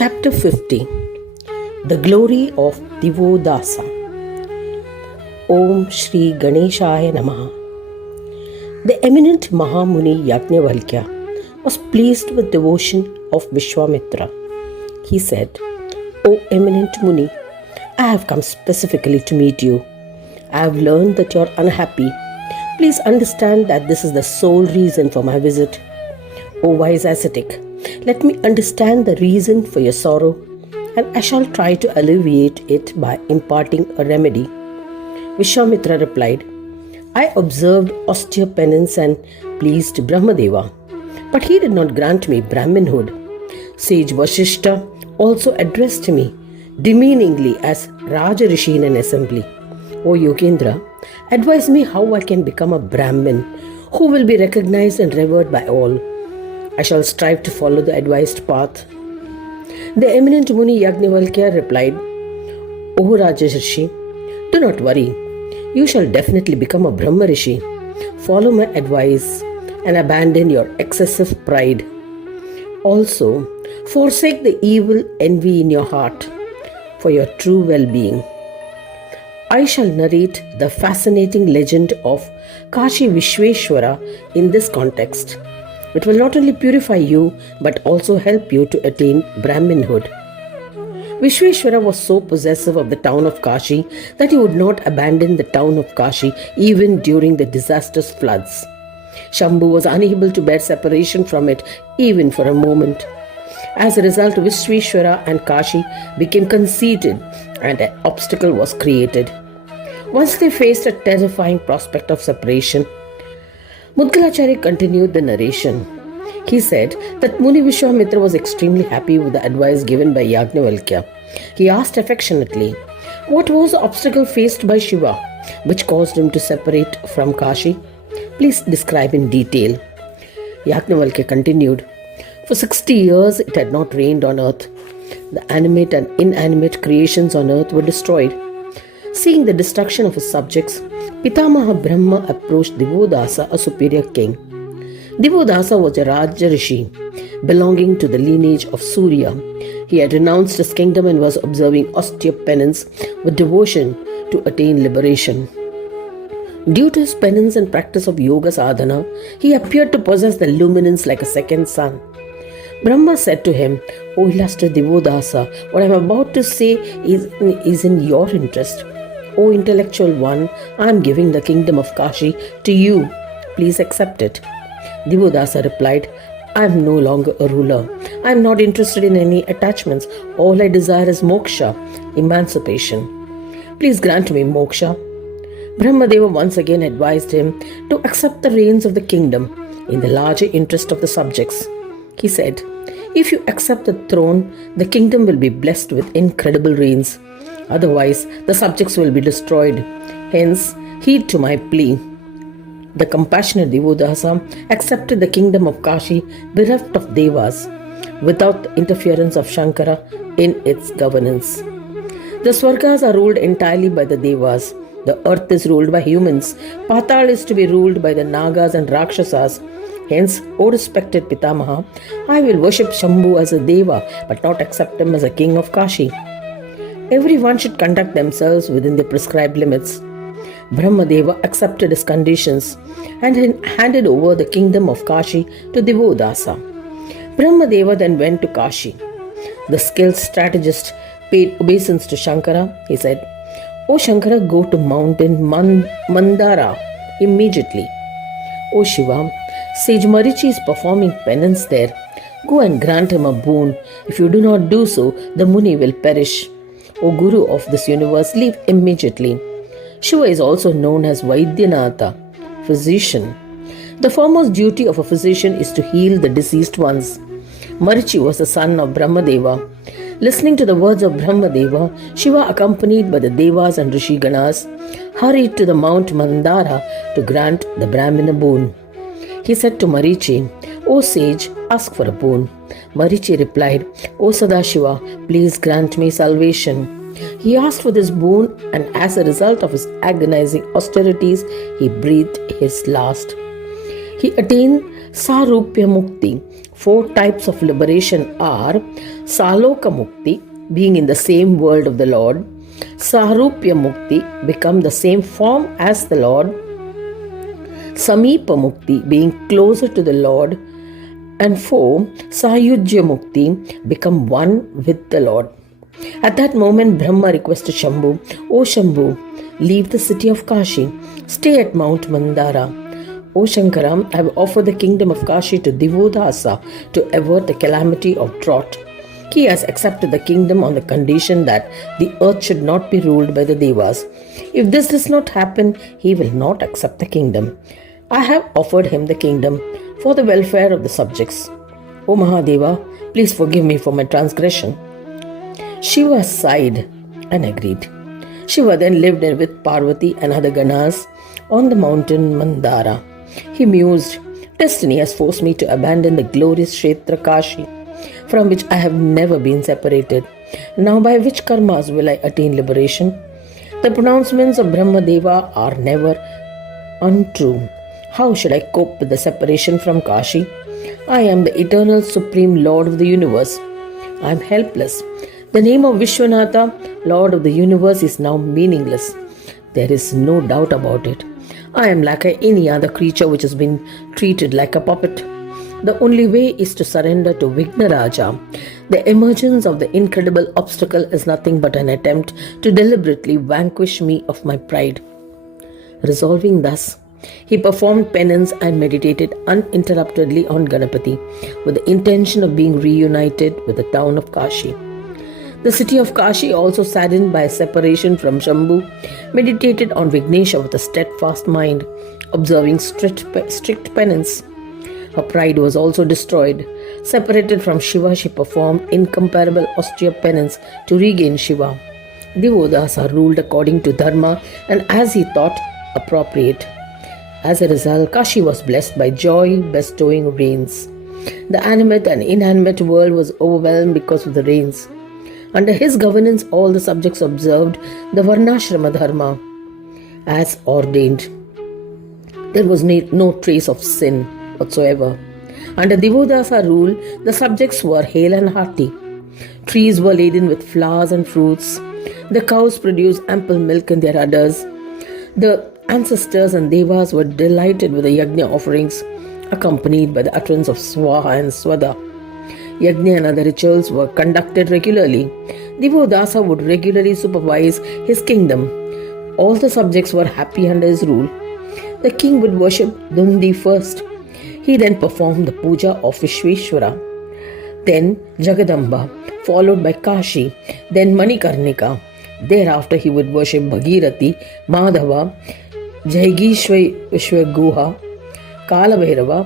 Chapter 50. The Glory of Divodasa. Om Shri Ganeshaya Namaha. The eminent Mahamuni Yajnavalkya was pleased with devotion of Vishwamitra. He said, "O eminent Muni, I have come specifically to meet you. I have learned that you are unhappy. Please understand that this is the sole reason for my visit. O wise ascetic, let me understand the reason for your sorrow, and I shall try to alleviate it by imparting a remedy." Vishwamitra replied, "I observed austere penance and pleased Brahma Deva, but he did not grant me Brahminhood. Sage Vasishta also addressed me demeaningly as Raja Rishi in an assembly. O Yogendra, advise me how I can become a Brahmin who will be recognized and revered by all. I shall strive to follow the advised path." The eminent Muni Yajnavalkya replied, "O Raja Rishi, do not worry. You shall definitely become a Brahma Rishi. Follow my advice and abandon your excessive pride. Also, forsake the evil envy in your heart for your true well-being. I shall narrate the fascinating legend of Kashi Vishweshwara in this context. It will not only purify you but also help you to attain Brahminhood." Vishweshwara was so possessive of the town of Kashi that he would not abandon the town of Kashi even during the disastrous floods. Shambhu was unable to bear separation from it even for a moment. As a result, Vishweshwara and Kashi became conceited and an obstacle was created. Once they faced a terrifying prospect of separation, Mudgalacharya continued the narration. He said that Muni Vishwamitra was extremely happy with the advice given by Yajnavalkya. He asked affectionately, what was the obstacle faced by Shiva which caused him to separate from Kashi? Please describe in detail. Yajnavalkya continued, for 60 years it had not rained on earth. The animate and inanimate creations on earth were destroyed. Seeing the destruction of his subjects, Pitamaha Brahma approached Devodasa, a superior king. Devodasa was a Raja Rishi belonging to the lineage of Surya. He had renounced his kingdom and was observing austere penance with devotion to attain liberation. Due to his penance and practice of yoga sadhana, he appeared to possess the luminance like a second sun. Brahma said to him, "O illustrious Devodasa, what I am about to say is in your interest. O intellectual one, I am giving the kingdom of Kashi to you. Please accept it." Divodasa replied, "I am no longer a ruler. I am not interested in any attachments. All I desire is moksha, emancipation. Please grant me moksha." Brahma Deva once again advised him to accept the reins of the kingdom in the larger interest of the subjects. He said, "If you accept the throne, the kingdom will be blessed with incredible rains. Otherwise, the subjects will be destroyed. Hence, heed to my plea." The compassionate Devodasa accepted the kingdom of Kashi, bereft of Devas, without the interference of Shankara in its governance. The Swargas are ruled entirely by the Devas. The earth is ruled by humans. Patal is to be ruled by the Nagas and Rakshasas. Hence, O respected Pitamaha, I will worship Shambhu as a Deva but not accept him as a king of Kashi. Everyone should conduct themselves within the prescribed limits. Brahma Deva accepted his conditions and handed over the kingdom of Kashi to Divodasa. Brahma Deva then went to Kashi. The skilled strategist paid obeisance to Shankara. He said, "O Shankara, go to mountain Mandara immediately. O Shiva, Sage Marichi is performing penance there. Go and grant him a boon. If you do not do so, the Muni will perish. O Guru of this universe, leave immediately." Shiva is also known as Vaidyanatha, physician. The foremost duty of a physician is to heal the deceased ones. Marichi was the son of Brahma Deva. Listening to the words of Brahma Deva, Shiva, accompanied by the Devas and Rishi Ganas, hurried to the Mount Mandara to grant the Brahmina boon. He said to Marichi, "O sage, ask for a boon." Marichi replied, "O Sadashiva, please grant me salvation." He asked for this boon, and as a result of his agonizing austerities, he breathed his last. He attained Sarupya Mukti, 4 types of liberation are Saloka Mukti, being in the same world of the Lord; Sarupya Mukti, become the same form as the Lord; Samipa Mukti, being closer to the Lord; and 4, Sayujya Mukti, become one with the Lord. At that moment, Brahma requested Shambhu, "O Shambhu, leave the city of Kashi, stay at Mount Mandara. O Shankara, I have offered the kingdom of Kashi to Divodasa to avert the calamity of drought. He has accepted the kingdom on the condition that the earth should not be ruled by the Devas. If this does not happen, he will not accept the kingdom. I have offered him the kingdom for the welfare of the subjects. O Mahadeva, please forgive me for my transgression." Shiva sighed and agreed. Shiva then lived with Parvati and other Ganas on the mountain Mandara. He mused, "Destiny has forced me to abandon the glorious Kshetra Kashi, from which I have never been separated. Now by which karmas will I attain liberation? The pronouncements of Brahma Deva are never untrue. How should I cope with the separation from Kashi? I am the eternal supreme Lord of the universe. I am helpless. The name of Vishwanatha, Lord of the universe, is now meaningless. There is no doubt about it. I am like any other creature which has been treated like a puppet. The only way is to surrender to Vignaraja. The emergence of the incredible obstacle is nothing but an attempt to deliberately vanquish me of my pride." Resolving thus, he performed penance and meditated uninterruptedly on Ganapati with the intention of being reunited with the town of Kashi. The city of Kashi, also saddened by separation from Shambhu, meditated on Vignesha with a steadfast mind, observing strict penance. Her pride was also destroyed. Separated from Shiva, she performed incomparable austere penance to regain Shiva. Devodasa ruled according to Dharma and as he thought appropriate. As a result, Kashi was blessed by joy, bestowing rains. The animate and inanimate world was overwhelmed because of the rains. Under his governance, all the subjects observed the Varnashrama Dharma as ordained. There was no trace of sin whatsoever. Under Divodasa rule, the subjects were hale and hearty. Trees were laden with flowers and fruits. The cows produced ample milk in their udders. The ancestors and Devas were delighted with the yajna offerings, accompanied by the utterance of Swaha and Swada. Yajna and other rituals were conducted regularly. Divodasa would regularly supervise his kingdom. All the subjects were happy under his rule. The king would worship Dundi first. He then performed the puja of Vishweshwara, then Jagadamba, followed by Kashi, then Manikarnika. Thereafter he would worship Bhagirathi, Madhava, Jaigishweshwaguha, Kalabhairava,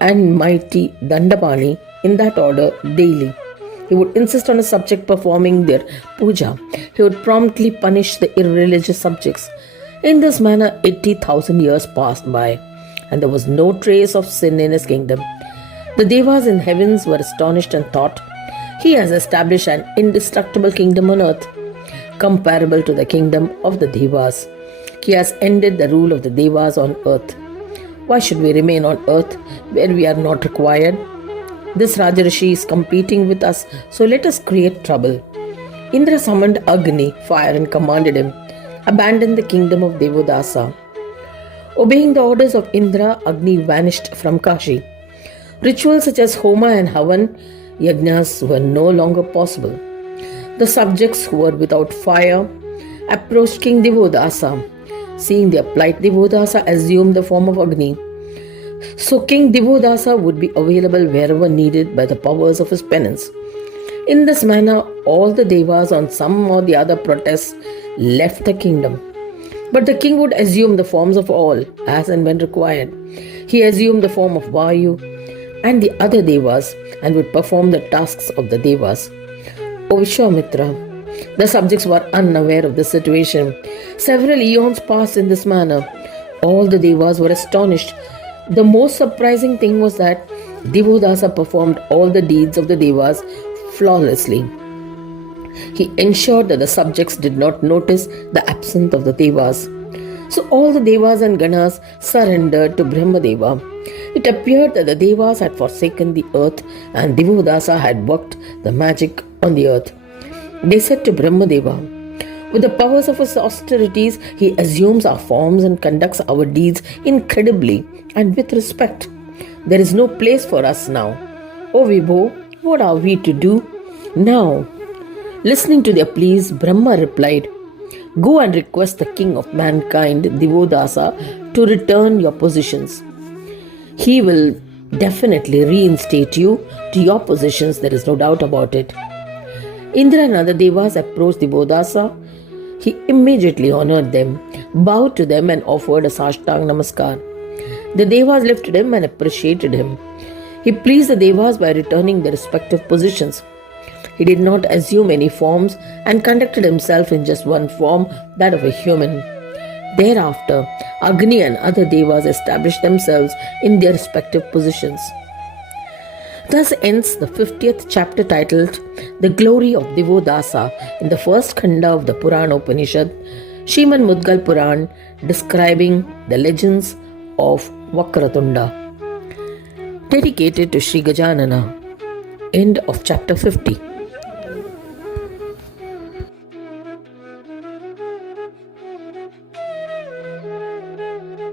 and mighty Dandapani in that order daily. He would insist on a subject performing their puja. He would promptly punish the irreligious subjects. In this manner, 80,000 years passed by, and there was no trace of sin in his kingdom. The Devas in heavens were astonished and thought, "He has established an indestructible kingdom on earth, comparable to the kingdom of the Devas. He has ended the rule of the Devas on earth. Why should we remain on earth where we are not required? This Rajarishi is competing with us, so let us create trouble." Indra summoned Agni, fire, and commanded him, "Abandon the kingdom of Devodasa." Obeying the orders of Indra, Agni vanished from Kashi. Rituals such as Homa and Havan yajnas were no longer possible. The subjects who were without fire approached King Devodasa. Seeing their plight, Devodasa assumed the form of Agni. So King Divodasa would be available wherever needed by the powers of his penance. In this manner, all the Devas on some or the other protest left the kingdom. But the king would assume the forms of all as and when required. He assumed the form of Vayu and the other Devas and would perform the tasks of the Devas. O Vishwamitra, the subjects were unaware of the situation. Several eons passed in this manner. All the Devas were astonished. The most surprising thing was that Divodasa performed all the deeds of the Devas flawlessly. He ensured that the subjects did not notice the absence of the Devas. So all the Devas and Ganas surrendered to Brahma Deva. It appeared that the Devas had forsaken the earth and Divodasa had worked the magic on the earth. They said to Brahma Deva, "With the powers of his austerities, he assumes our forms and conducts our deeds incredibly and with respect. There is no place for us now. O Vibho, what are we to do now?" Listening to their pleas, Brahma replied, "Go and request the king of mankind, Devodasa, to return your positions. He will definitely reinstate you to your positions, there is no doubt about it." Indra and other Devas approached Devodasa. He immediately honored them, bowed to them and offered a Sashtang Namaskar. The Devas lifted him and appreciated him. He pleased the Devas by returning their respective positions. He did not assume any forms and conducted himself in just one form, that of a human. Thereafter, Agni and other Devas established themselves in their respective positions. Thus ends the 50th chapter titled The Glory of Devodasa in the first khanda of the Puran Upanishad, Sriman Mudgal Purana, describing the legends of Wakarathunda. Dedicated to Sri Gajanana. End of chapter 50.